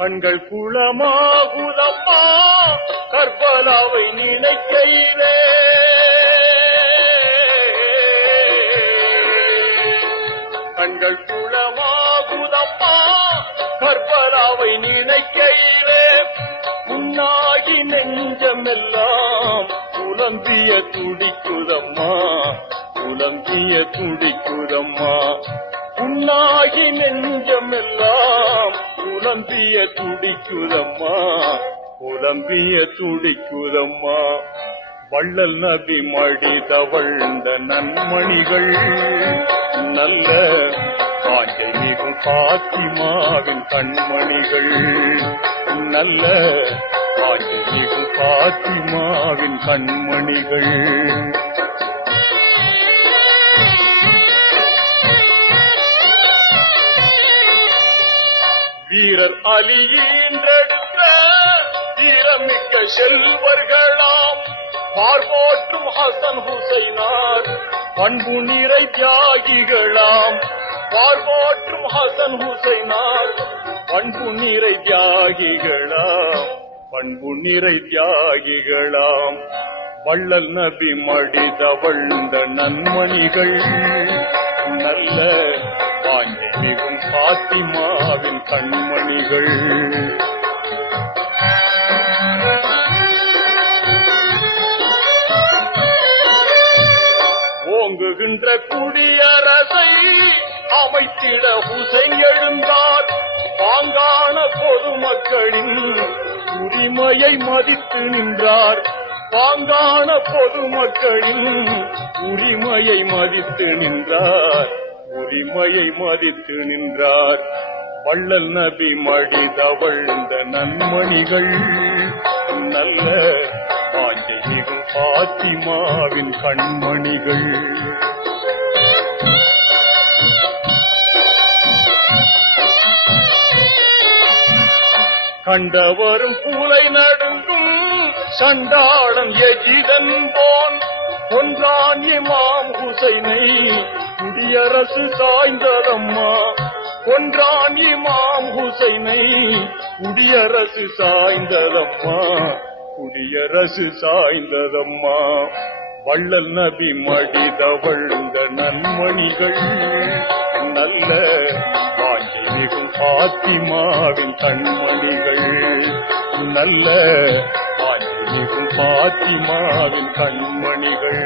கண்கள் குளமாகுதம்மா கர்பலாவை நினைக்கையிலே. கண்கள் குளமாகுதம்மா கர்பலாவை நினைக்கையிலே. உன்னாகி நெஞ்சமெல்லாம் புலம்பிய துடிக்குதம்மா, புலம்பிய துடிக்குதம்மா. உன்னாகி நெஞ்சமெல்லாம் புலம்பிய துடிக்குதம்மா, புலம்பிய துடிக்குதம்மா. வள்ளல் நபி மடி தவழ்ந்த நன்மணிகள், நல்ல காஞ்சை மிகும் பாத்திமாவின் கண்மணிகள், நல்ல காஞ்சை மிகும் பாத்திமாவின் கண்மணிகள். வீரர் அலியீன்றெடுத்த வீரமிக்க செல்வர்களாம் பார்வோற்றும் ஹசன் ஹுசைனார் பண்பு நிறை தியாகிகளாம். பார்வோற்றும் ஹசன் ஹுசைனார் பண்பு நிறை தியாகிகளாம், பண்பு நிறை தியாகிகளாம். வள்ளல் நபி மடி தவழ்ந்த நன்மணிகள், நல்ல காஞ்சை மிகும் பாத்திமாவின் கண்மணிகள். ஓங்குகின்ற குடியரசை அமைத்திட ஹுசைன் எழுந்தார். பாங்கான பொதுமக்களின் உரிமையை மதித்து நின்றார். பாங்கான பொதுமக்களின் உரிமையை மதித்து நின்றார், உரிமையை மதித்து நின்றார். வள்ளல் நபி மடி தவழ்ந்த நன்மணிகள், நல்ல காஞ்சை மிகும் பாத்திமாவின் கண்மணிகள். கண்டவரும் கூலை நடுங்கும் சண்டாளன் எஜிதன் போன் கொன்றான் இமாம் ஹுசைனை குடியரசு சாய்ந்ததம்மா. கொன்றான் இமாம் ஹுசைனை குடியரசு சாய்ந்ததம்மா, குடியரசு சாய்ந்ததம்மா. வள்ளல் நபி மடி தவழ்ந்த நன்மணிகள், நல்ல காஞ்சை மிகும் பாத்திமாவின் கண்மணிகள், நல்ல காஞ்சை மிகும் பாத்திமாவின் கண்மணிகள்.